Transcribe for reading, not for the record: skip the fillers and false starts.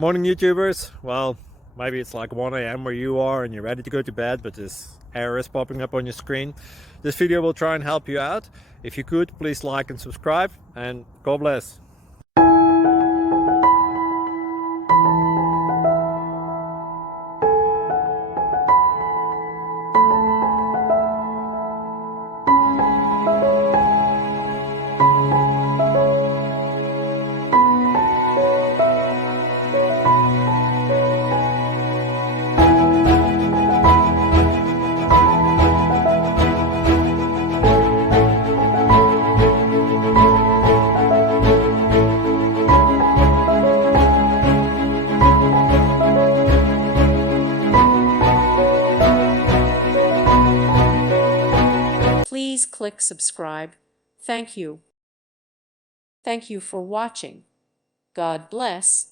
Morning YouTubers. Well, maybe it's like 1 a.m. where you are and you're ready to go to bed, but this error is popping up on your screen. This video will try and help you out. If you could, please like and subscribe, and God bless. Please click subscribe. Thank you. Thank you for watching. God bless.